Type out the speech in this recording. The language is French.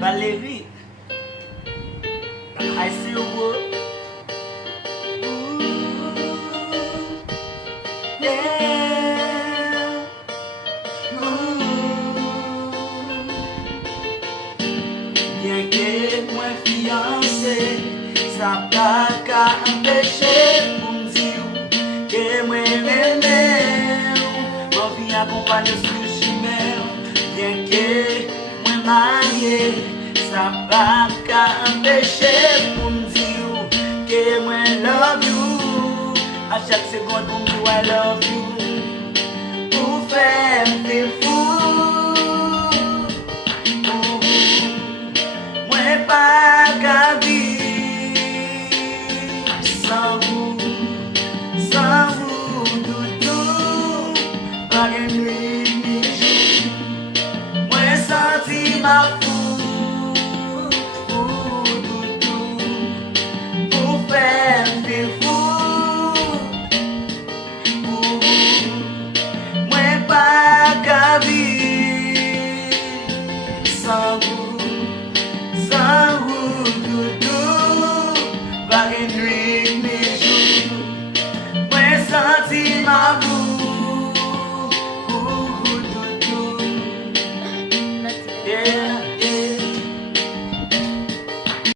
Valérie, I see you work. Yeah. Bien que moi fiancé, ça pas qu'à empêcher pour me dire que moi m'aime, mon vie accompagne ce chemin. Bien que moi marié, ça pas qu'à empêcher pour me dire que moi love you. À chaque seconde pour me dire I love you.